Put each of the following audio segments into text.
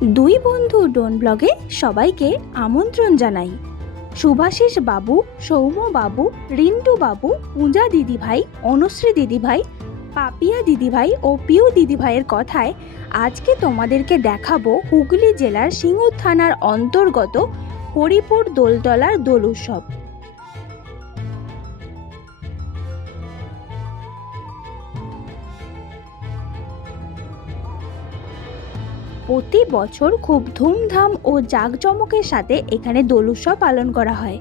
দুই বন্ধু ডোন ব্লগে সবাইকে আমন্ত্রণ জানাই। শুভাশিস বাবু, সৌম্য বাবু, রিন্টু বাবু, পূজা দিদিভাই, অনুশ্রী দিদিভাই, পাপিয়া দিদিভাই ও পিউ দিদিভাইয়ের কথায় আজকে তোমাদেরকে দেখাবো হুগলি জেলার সিঙ্গুর থানার অন্তর্গত হরিপুর দোলতলার দোল উৎসব। প্রতি বছর খুব ধুমধাম ও জাঁকজমকের সাথে এখানে দোল উৎসব পালন করা হয়।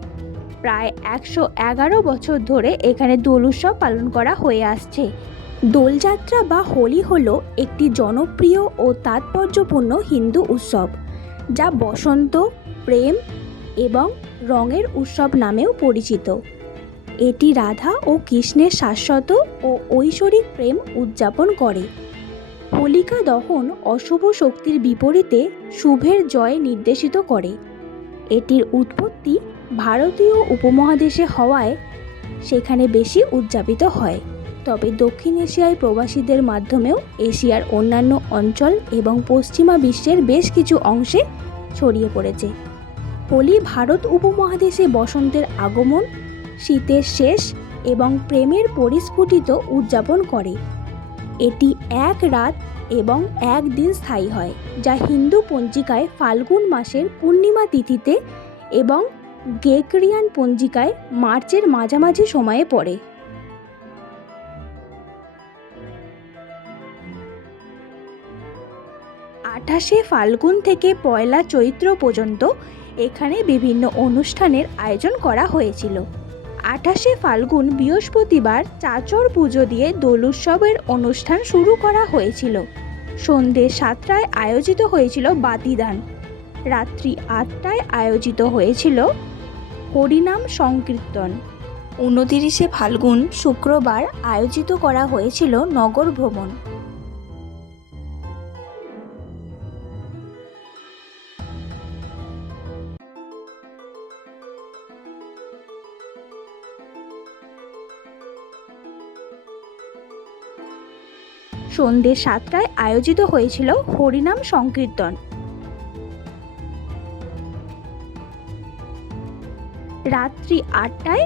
প্রায় 111 বছর ধরে এখানে দোল উৎসব পালন করা হয়ে আসছে। দোলযাত্রা বা হোলি হলো একটি জনপ্রিয় ও তাৎপর্যপূর্ণ হিন্দু উৎসব, যা বসন্ত, প্রেম এবং রঙের উৎসব নামেও পরিচিত। এটি রাধা ও কৃষ্ণের শাশ্বত ও ঐশ্বরিক প্রেম উদযাপন করে। হোলিকা দহন অশুভ শক্তির বিপরীতে শুভের জয় নির্দেশিত করে। এটির উৎপত্তি ভারতীয় উপমহাদেশে হওয়ায় সেখানে বেশি উদযাপিত হয়, তবে দক্ষিণ এশিয়ায় প্রবাসীদের মাধ্যমেও এশিয়ার অন্যান্য অঞ্চল এবং পশ্চিমা বিশ্বের বেশ কিছু অংশে ছড়িয়ে পড়েছে। হোলি ভারত উপমহাদেশে বসন্তের আগমন, শীতের শেষ এবং প্রেমের পরিস্ফুটিত উদযাপন করে। এটি এক রাত এবং এক দিন স্থায়ী হয়, যা হিন্দু পঞ্জিকায় ফাল্গুন মাসের পূর্ণিমা তিথিতে এবং গ্রেগরিয়ান পঞ্জিকায় মার্চের মাঝামাঝি সময়ে পড়ে। আঠাশে ফাল্গুন থেকে পয়লা চৈত্র পর্যন্ত এখানে বিভিন্ন অনুষ্ঠানের আয়োজন করা হয়েছিল। 28শে ফাল্গুন বৃহস্পতিবার চাচর পুজো দিয়ে দোল উৎসবের অনুষ্ঠান শুরু করা হয়েছিল। সন্ধ্যে 7টায় আয়োজিত হয়েছিল বাতিদান। রাত্রি 8টায় আয়োজিত হয়েছিল হরিনাম সংকীর্তন। 29শে ফাল্গুন শুক্রবার আয়োজিত করা হয়েছিল নগর ভ্রমণ। সন্ধ্যে 7টায় আয়োজিত হয়েছিল হরিনাম সংকীর্তন। রাত্রি 8টায়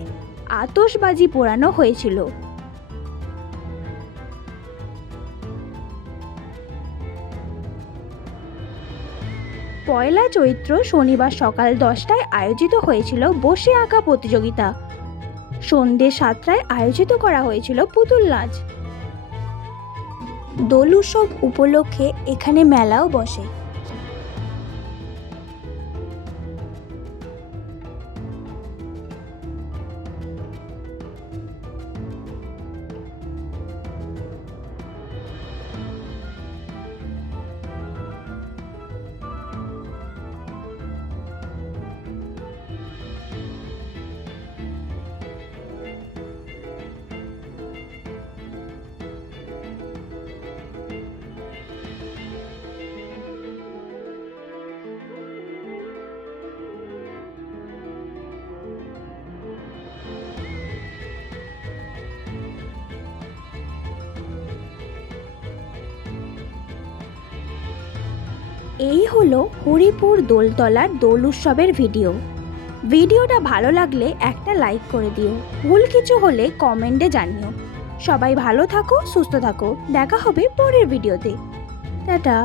আতশবাজি পোড়ানো হয়েছিল। পয়লা চৈত্র শনিবার সকাল 10টায় আয়োজিত হয়েছিল বসে আঁকা প্রতিযোগিতা। সন্ধ্যে 7টায় আয়োজিত করা হয়েছিল পুতুল নাচ। দোল উৎসব উপলক্ষে এখানে মেলাও বসে। এই হলো হরিপুর দোলতলার দোল উৎসবের ভিডিওটা ভালো লাগলে একটা লাইক করে দিও। ভুল কিছু হলে কমেন্টে জানিও। সবাই ভালো থাকো, সুস্থ থাকো। দেখা হবে পরের ভিডিওতে। টাটা।